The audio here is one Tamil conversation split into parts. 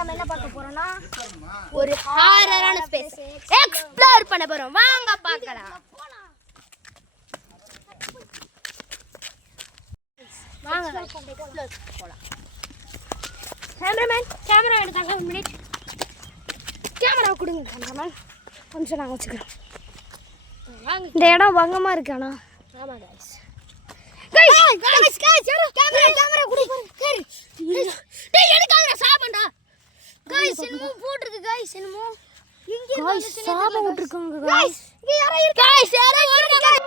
நம்ம என்ன பார்க்க போறோம்னா ஒரு ஹாரரான ஸ்பேஸ் எக்ஸ்ப்ளோர் பண்ண போறோம். வாங்க பார்க்கலாம். வாங்க எக்ஸ்ப்ளோர் போலாம். கேமராமேன் கேமரா எடுத்தாங்க. 1 மினிட் கேமரா கொடுங்க கேமராமேன். கொஞ்சம் நாங்கள் வச்சுக்கிறோம். இந்த இடம் பங்கமாக இருக்கு. ஆனால் ஆமாம் கைஸ் கேமரா குடி சரி டேய் எடுக்காதடா சாபண்டா गाइस என்னமோ போட்டுருக்கு गाइस என்னமோ இங்க गाइस சாபம் விட்டுருக்காங்க गाइस இங்க யாரோ இருக்கு गाइस யாரோ வருங்க गाइस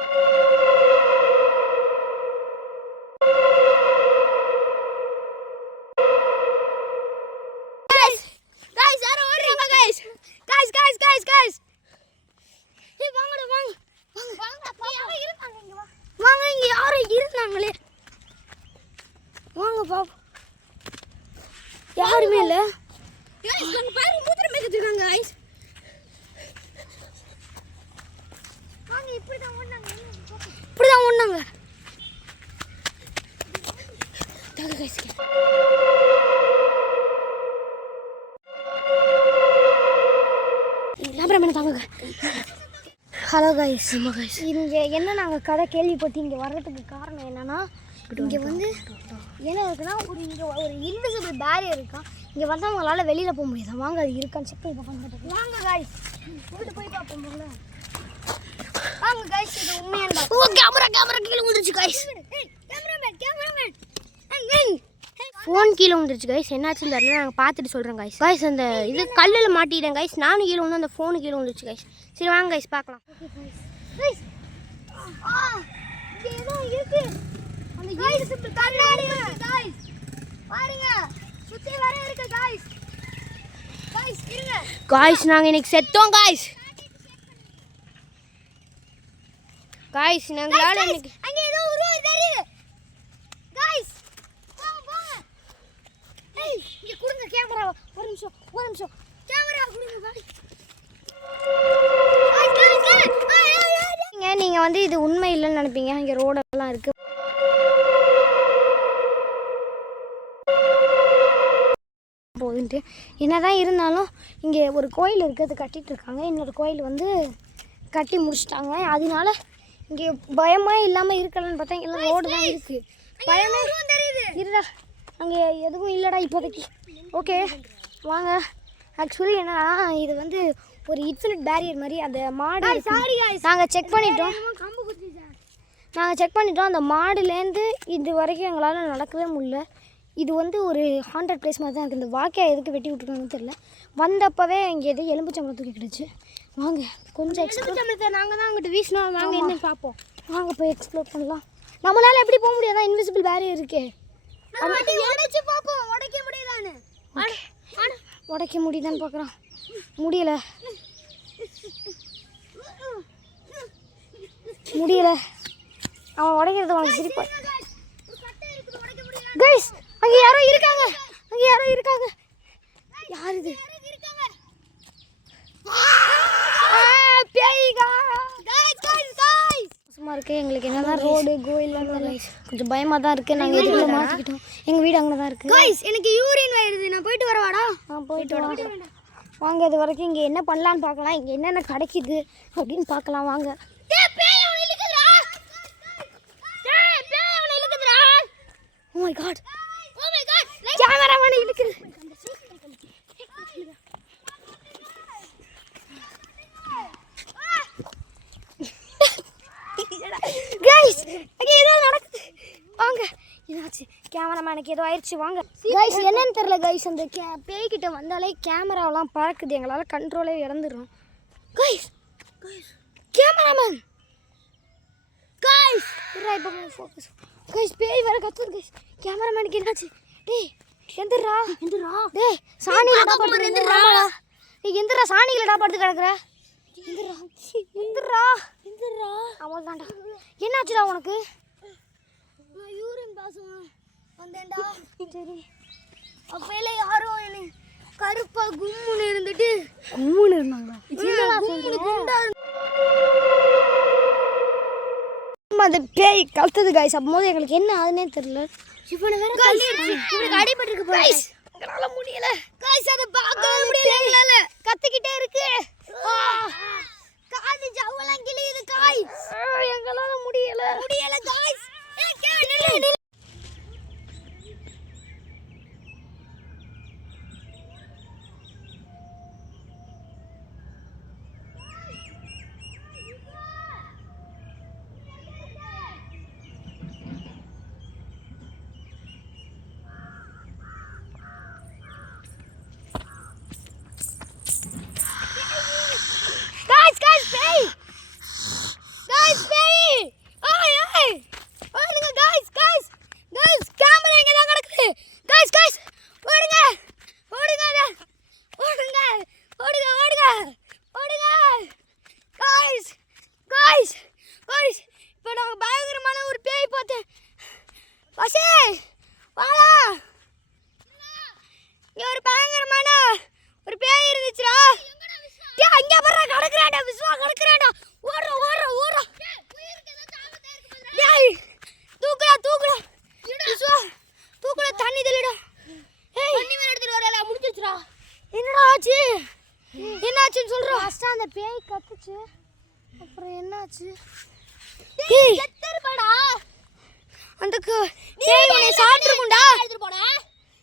யாரோ வருங்க गाइस गाइस ஏய் வாங்கடா வாங்க யாரோ இருக்காங்க இங்க வா வாங்க இங்க யாரோ இருந்தாங்களே வாங்க பாப்போம். யாருமே இல்ல गाइस கண்ணு பாரு மூத்திர மேய்ச்சிருக்காங்க गाइस. வாங்க இப்படி தான் ஓடுனாங்க தாங்க गाइस கேமராமேன் தாங்க. ஹலோ गाइस இங்க என்ன நாங்க கதை கேள்விப்பட்டு இங்க வர்றதுக்கு காரணம் என்னன்னா இங்கே வந்து என்ன இருக்குன்னா ஒரு இன்விசிபிள் பேரியர் இருக்கா. இங்கே வந்து அவங்களால வெளியில் போக முடியாது. வாங்க அது இருக்கான்னு செக் பண்ணி பார்ப்போம். வாங்க गाइस வீட்டு போய் பார்ப்போம். வாங்க गाइस இது உண்மையான கேமரா கீழே விழுந்துருச்சு गाइस. கேமராமேன் ஃபோன் கீழே விழுந்துருச்சு गाइस. என்னாச்சுன்னு தெரியல. நாங்கள் பார்த்துட்டு சொல்கிறோம் गाइस. அந்த இது கல்லில் மாட்டிட்டேன் गाइस. நானும் கீழே வந்து அந்த ஃபோனு கீழே விழுந்துருச்சு गाइस. சரி வாங்க गाइस பார்க்கலாம். ஏதோ இருக்கு गाइस கண்ணாடி गाइस பாருங்க சுத்தி வர இருக்கு गाइस இருங்க गाइस நாங்க இன்னைக்கு செத்தோம் गाइस நாங்களால இன்னைக்கு அங்க ஏதோ உருவம் தெரியுது गाइस போங்க ஏய் இங்க கொடுங்க கேமரா. ஒரு நிமிஷம் கேமரா கொடுங்க गाइस நீங்க வந்து இது உண்மை இல்லைன்னு நினைப்பீங்க. இங்க ரோடெல்லாம் இருக்கு. போகுதுன்ட்டு என்னதான் இருந்தாலும் இங்கே ஒரு கோயில் இருக்கிறது கட்டிகிட்டு இருக்காங்க. இன்னொரு கோயில் வந்து கட்டி முடிச்சிட்டாங்க. அதனால இங்கே பயமாக இல்லாமல் இருக்கலான்னு பார்த்தா எல்லாம் ரோடு தான் இருக்குது. பயமே இருடா அங்கே எதுவும் இல்லைடா இப்போதைக்கு. ஓகே வாங்க. ஆக்சுவலி என்னன்னா இது வந்து ஒரு இன்ஃபினிட் பேரியர் மாதிரி அந்த மாடு நாங்கள் செக் பண்ணிட்டோம். அந்த மாடுலேருந்து இது வரைக்கும் எங்களால் நடக்கவே முடியல. இது வந்து ஒரு ஹாண்டட் பிளேஸ் மாதிரி தான் இருக்குது. இந்த வாக்கையா எதுக்கு வெட்டி விட்டுருக்காங்கன்னு தெரியல. வந்தப்பவே இங்கே எது எலும்புச்சம்பளம் தூக்கி கிடச்சி. வாங்க கொஞ்சம் எக்ஸ்ப்ளோர் நாங்கள் தான் அங்கிட்டு வீசினோம். வாங்க என்னன்னு பார்ப்போம். வாங்க போய் எக்ஸ்ப்ளோர் பண்ணலாம். நம்மளால் எப்படி போக முடியாதான் இன்விசிபிள் பேரியர் இருக்கே. உடைக்க முடியுதான்னு பார்க்குறான். முடியலை அவன் உடைக்கிறது உனக்கு சிரிப்பா गाइस அங்க யாரோ இருக்காங்க. யார் இது? பேய்கா गाइस சும்மா இருக்கு. எங்களுக்கு என்னதான் ரோடு கோயில்லாம் गाइस கொஞ்சம் பயமா தான் இருக்கு. நாங்க எதுக்குள்ள மாட்டிக்கிட்டோம். எங்க வீடு அங்க தான் இருக்கு गाइस. எனக்கு யூரின் வருது. நான் போயிட்டு வரவாடா? போயிட்டு வர. வாங்க இது வரைக்கும் இங்க என்ன பண்ணலாம்னு பார்க்கலாம். இங்க என்னென்ன கிடைக்குது அப்படின்னு பார்க்கலாம். வாங்க. Oh my god கேமராமேன் இழுக்குது. गाइस அங்க ஏதோ நடக்குது. வாங்க என்னாச்சு? கேமராமேனுக்கு ஏதோ ஆயிடுச்சு. வாங்க गाइस என்னன்னு தெரியல गाइस. அந்த பேய்கிட்ட வந்தாலே கேமராவெல்லாம் பறக்குது. எங்களால் கண்ட்ரோலே இழந்துடும் गाइस. கேமராமேன் गाइस இப்போ ஃபோக்கஸ் गाइस பேய் வர கத்துது गाइस. கேமராமேனுக்கு என்னாச்சு? டேய் எந்திரா டேய் சாணியிலடா படுத்து எந்திரா. டேய் எந்திரா சாணியிலடா படுத்து கிடக்குற. எந்திரா அவ்வளோதான்டா. என்னாச்சுடா உனக்கு? நான் யூரின் பாஸ் வந்தேன்டா. சரி அப்பையில யாரோ என்ன கருப்பா கும்முன்னு இருந்துட்டு இருந்தாங்களா? அந்த பேய் கழுத்தது गाइस. அப்போது எங்களுக்கு என்ன ஆகுதுன்னே தெரியல. இவனை வேற இவனுக்கு அடிபட்டிருக்கு போல. गाइस எங்களால முடியல गाइस. गाइस அத பார்க்கவே முடியல எங்களால கத்திக்கிட்டே இருக்கு காது ஜவ்வலாம் கிளியுது गाइस எங்களால முடியல गाइस நில்லு என்னாச்சுன்னு சொல்றா ஃபர்ஸ்ட் அந்த பேய் கத்துச்சு அப்புறம் என்னாச்சு டேய் செத்துறடா அந்த பேய் உன்னை சாப்பிட்டுக்கும்டா எடுத்து போடா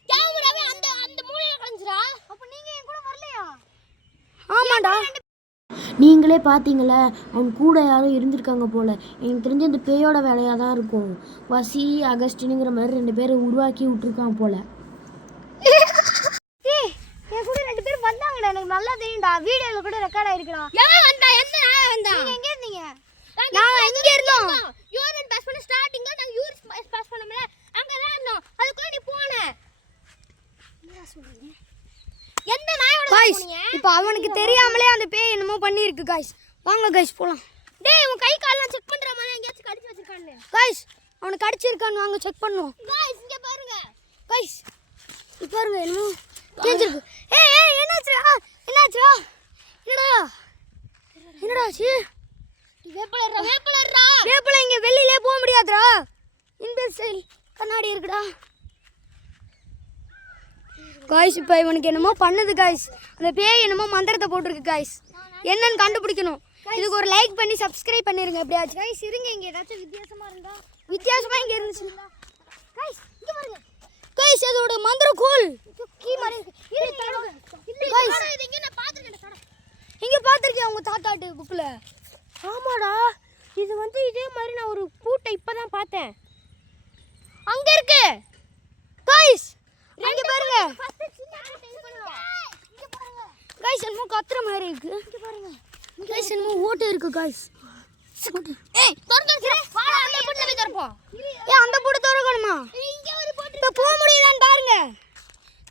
கேமராவே அந்த அந்த மூலையில கலஞ்சிரா அப்ப நீங்க என் கூட வரலையா ஆமாடா நீங்களே பார்த்தீங்களா அவன் கூட யாரும் இருந்திருக்காங்க போல் எனக்கு தெரிஞ்ச அந்த பேயோட வேலையாக தான் இருக்கும் வசி அகஸ்டினுங்கிற மாதிரி 2 பேரை உருவாக்கி விட்டுருக்கான் போல் என் கூட 2 பேர் வந்தாங்கடா எனக்கு நல்லா தெரியும்டா வீடியோல கூட ரெக்கார்ட் ஆயிருக்குடா எவன் வந்தா எந்த நாய் வந்தா நீங்க எங்க இருந்தீங்க நான் எங்க இருந்தோம் யூரின் பாஸ் பண்ண ஸ்டார்டிங்ல நான் யூரின் பாஸ் பண்ணோம்ல அங்க தான் இருந்தோம் அதுக்குள்ள நீ போன என்ன சொல்றீங்க எந்த நாயோட போனீங்க இப்போ அவனுக்கு தெரியாமலே அந்த பேய் என்னமோ பண்ணிருக்கு गाइस வாங்க गाइस போலாம் டேய் உன் கை கால்லாம் செக் பண்ற மாதிரி எங்கயாச்சும் கடிச்சு வச்சிருக்கானே गाइस அவனுக்கு கடிச்சிருக்கான்னு வாங்க செக் பண்ணுவோம் गाइस இங்க பாருங்க गाइस இங்க பாருங்க என்னமோ கேஞ்சிருக்கு ஏய் என்னாச்சுடா என்னடா ஆச்சு வேப்பல இங்க வெளியிலே போக முடியாதுடா இன்வெஸ்டல் கண்ணாடி இருக்குடா गाइस இப்போ இவனுக்கு என்னமோ பண்ணுது गाइस அந்த பேய் என்னமோ மந்திரத்தை போட்டுருக்கு गाइस என்னன்னு கண்டுபிடிக்கணும் இதுக்கு ஒரு லைக் பண்ணி சப்ஸ்கிரைப் பண்ணிருங்க எப்படியாச்சும் गाइस இருங்க இங்க ஏதாச்சும் வித்தியாசமா இங்க இருந்துச்சு गाइस இங்க பாருங்க गाइस அதோட மந்திர கோல் கீ மாதிரி இருக்கு गाइस இது இங்க நான் பாத்துர்க்கேன் இங்க பாத்துர்க்கேன் உங்க தாத்தாட்டு புக்ல ஆமாடா இது வந்து இதே மாதிரி நான் ஒரு பூட்டை இப்பதான் பார்த்தேன் அங்க இருக்கு गाइस இங்க பாருங்க गाइस என்னமோ கத்துற மாதிரி இருக்கு இங்க பாருங்க गाइस என்னமோ ஓட்டை இருக்கு गाइस ஏய் தொறந்துற வாடா அந்த பூட்டை போய் தரப்போம் ஏய் அந்த பூட்டை தரக்கணுமா இங்க ஒரு போட்டு இப்ப போக முடியலன்னு பாருங்க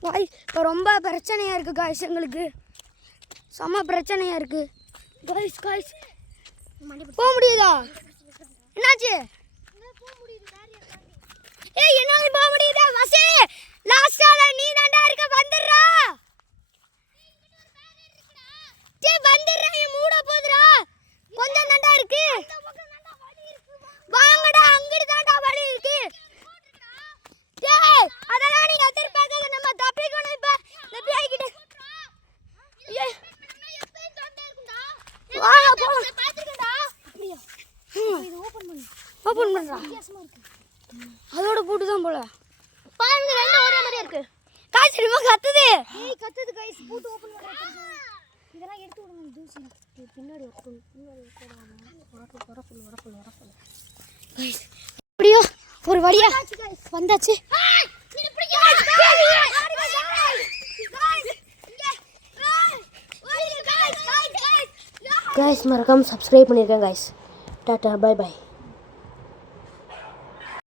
गाइस இப்ப ரொம்ப பிரச்சனையா இருக்கு गाइस எங்களுக்கு சம பிரச்சனையா இருக்கு गाइस போக முடியுதா என்னாச்சு ஏய் என்னால போக முடியல வசே லாஸ்டால நீ தான்டா இருக்க வந்துறா டேய் வந்துறா நீ மூட போதுடா கொஞ்சம் தான்டா இருக்கு வாங்கடா அங்கடி தான்டா வழி இருக்கு டேய் அதெல்லாம் நீ எதிர்பார்க்காத நம்ம தப்பிக்கணும் இப்ப இந்த பேய் கிட்ட ஏய் வாங்க போ பாத்துக்கடா அப்படியே இது ஓபன் பண்றா வித்தியாசமா இருக்கு அதோட பூட்டு தான் போல பாருங்க ரெண்டும் ஒரே மாதிரியா இருக்கு गाइस என்னமோ கத்துது கத்துது गाइस பூட்டு ஓபன் பண்றேன் இதெல்லாம் எடுத்து விடுங்க தூசி பின்னாடி வரப்போம் गाइस இப்படியோ ஒரு வழியா வந்தாச்சு गाइस மறக்காம சப்ஸ்கிரைப் பண்ணிருக்கேன் गाइस டாடா பை பை